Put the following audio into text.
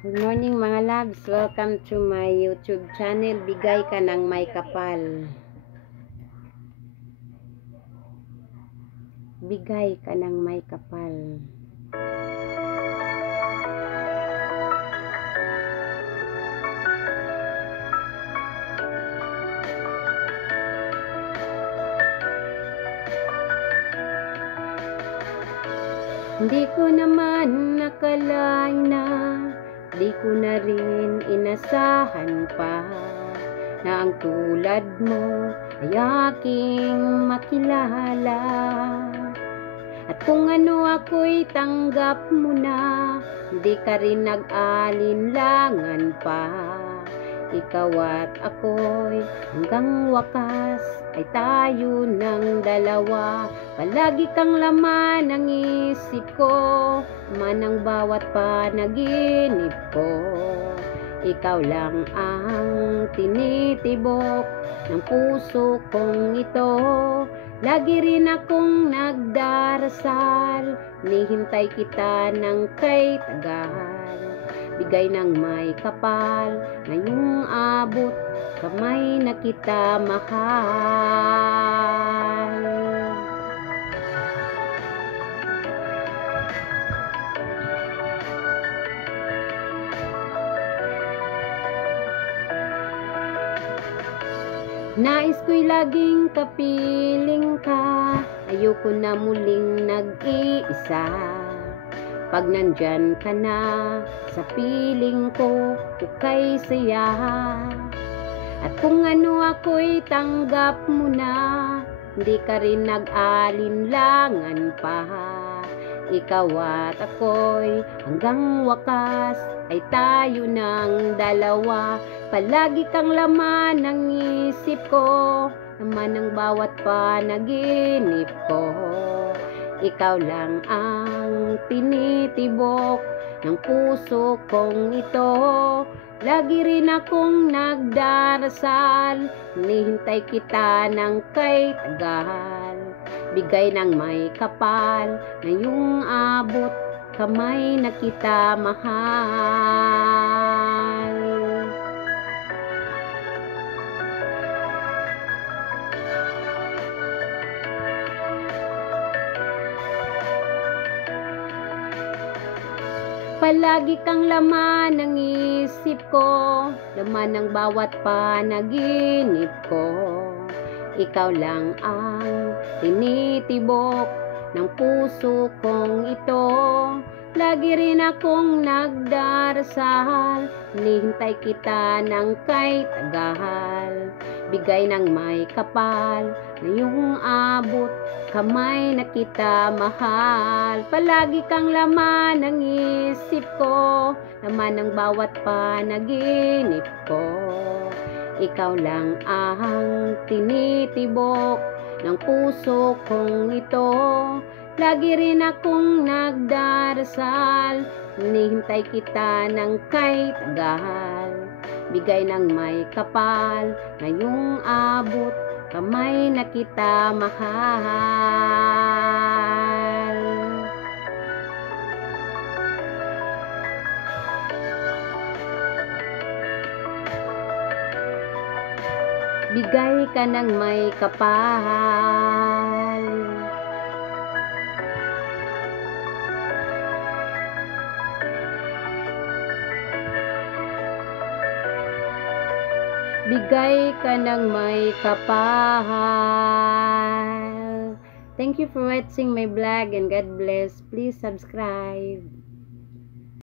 Good morning mga loves, welcome to my YouTube channel. Bigay ka ng may kapal. Bigay ka ng may kapal. Hindi ko naman nakalain na, di ko na rin inasahan pa na ang tulad mo ay aking makilala. At kung ano ako'y tanggap mo na, hindi ka rin nag-alinlangan pa. Ikaw at ako'y hanggang wakas ay tayo ng dalawa. Palagi kang laman ng isip ko, man ang bawat panaginip ko. Ikaw lang ang tinitibok ng puso kong ito. Lagi rin akong nagdarasal, nihintay kita ng kay tagal. Bigay ng may kapal, ngayong abot, kamay na kita mahal. Nais ko'y laging kapiling ka, ayoko na muling nag-iisa. Pag nandyan ka na sa piling ko, ukay saya. At kung ano ako'y tanggap mo na, hindi ka rin nag-alinlangan pa. Ikaw at ako'y hanggang wakas ay tayo ng dalawa. Palagi kang laman ng isip ko, naman ang bawat panaginip ko. Ikaw lang ang tinitibok ng puso kong ito. Lagi rin akong nagdarasal, hinihintay kita ng kay tagal. Bigay ng may kapal, ngayong abot, kamay na kita mahal. Palagi kang laman ng isip ko, laman ng bawat panaginip ko. Ikaw lang ang tinitibok ng puso kong ito. Lagi rin akong nagdarasal, hinihintay kita ng kay tagal. Bigay ng may kapal, ngayong abot, kamay na kita mahal. Palagi kang laman ng isip ko, laman ng bawat panaginip ko. Ikaw lang ang tinitibok ng puso kong ito. Lagi rin akong nagdarasal, hinihintay kita ng kay tagal. Bigay ng may kapal, ngayong abot, kamay na kita mahal. Bigay ka ng may kapal. Bigay ka ng may kapal. Thank you for watching my vlog and God bless. Please subscribe.